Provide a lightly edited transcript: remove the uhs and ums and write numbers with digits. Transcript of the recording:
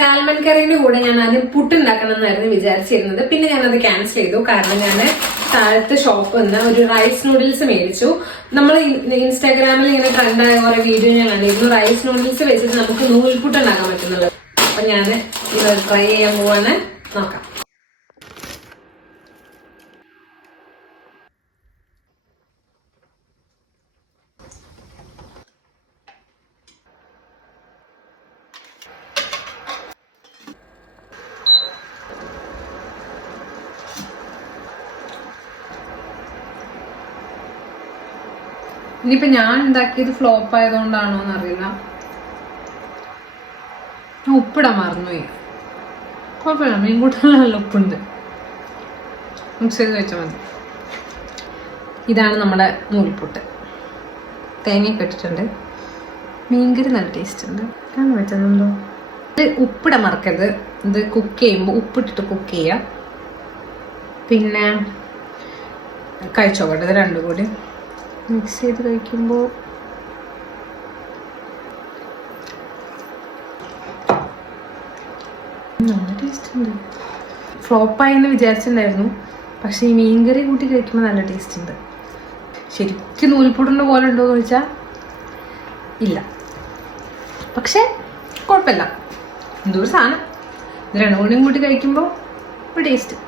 Salmon കറിയുടെ കൂടെ ഞാൻ ആദ്യം പുട്ടുണ്ടാക്കണം എന്നായിരുന്നു വിചാരിച്ചിരുന്നത്. പിന്നെ ഞാനത് ക്യാൻസൽ ചെയ്തു. കാരണം ഞാൻ താഴത്തെ ഷോപ്പിൽ നിന്ന് ഒരു റൈസ് നൂഡിൽസ് മേടിച്ചു. നമ്മൾ ഇൻസ്റ്റാഗ്രാമിൽ ഇങ്ങനെ ട്രെൻഡായ കുറെ വീഡിയോ ഞാൻ കണ്ടിരുന്നു. റൈസ് നൂഡിൽസ് വെച്ചിട്ട് നമുക്ക് നൂൽപുട്ട് ഉണ്ടാക്കാൻ പറ്റുന്നുള്ളത്. അപ്പൊ ഞാൻ ഇത് ട്രൈ ചെയ്യാൻ പോവാണ്. നോക്കാം. ഇനിയിപ്പോ ഞാൻ ഉണ്ടാക്കിയത് ഫ്ലോപ്പ് ആയതുകൊണ്ടാണോ എന്നറിയില്ല. ഉപ്പിടാൻ മറന്നുപോയി. കുഴപ്പമില്ല, മീൻകൂട്ടാൻ നല്ല ഉപ്പുണ്ട്. മിക്സ് ചെയ്ത് വെച്ചാൽ മതി. ഇതാണ് നമ്മുടെ നൂൽപുട്ട്. തേങ്ങയൊക്കെ ഇട്ടിട്ടുണ്ട്. മീൻകറി നല്ല ടേസ്റ്റ് ഉണ്ട്. കാണാൻ പറ്റുന്നുണ്ടോ? ഇത് ഉപ്പിടാൻ മറക്കരുത്. ഇത് കുക്ക് ചെയ്യുമ്പോൾ ഉപ്പിട്ടിട്ട് കുക്ക് ചെയ്യുക. പിന്നെ കഴിച്ചോക്കട്ടെ. ഇത് രണ്ടും കൂടി മിക്സ് ചെയ്ത് കഴിക്കുമ്പോൾ നല്ല ടേസ്റ്റ് ഉണ്ട്. ഫ്ലോപ്പായെന്ന് വിചാരിച്ചിട്ടുണ്ടായിരുന്നു. പക്ഷെ ഈ മീൻകറി കൂട്ടി കഴിക്കുമ്പോൾ നല്ല ടേസ്റ്റ് ഉണ്ട്. ശരിക്കും നൂൽപുട്ടിൻ്റെ പോലെ ഉണ്ടോ എന്ന് ചോദിച്ചാൽ ഇല്ല. പക്ഷെ കുഴപ്പമില്ല. എന്തോ ഒരു സാധനം. ഇത് രണ്ടും കൂടിയും കൂട്ടി കഴിക്കുമ്പോൾ ഒരു ടേസ്റ്റ്.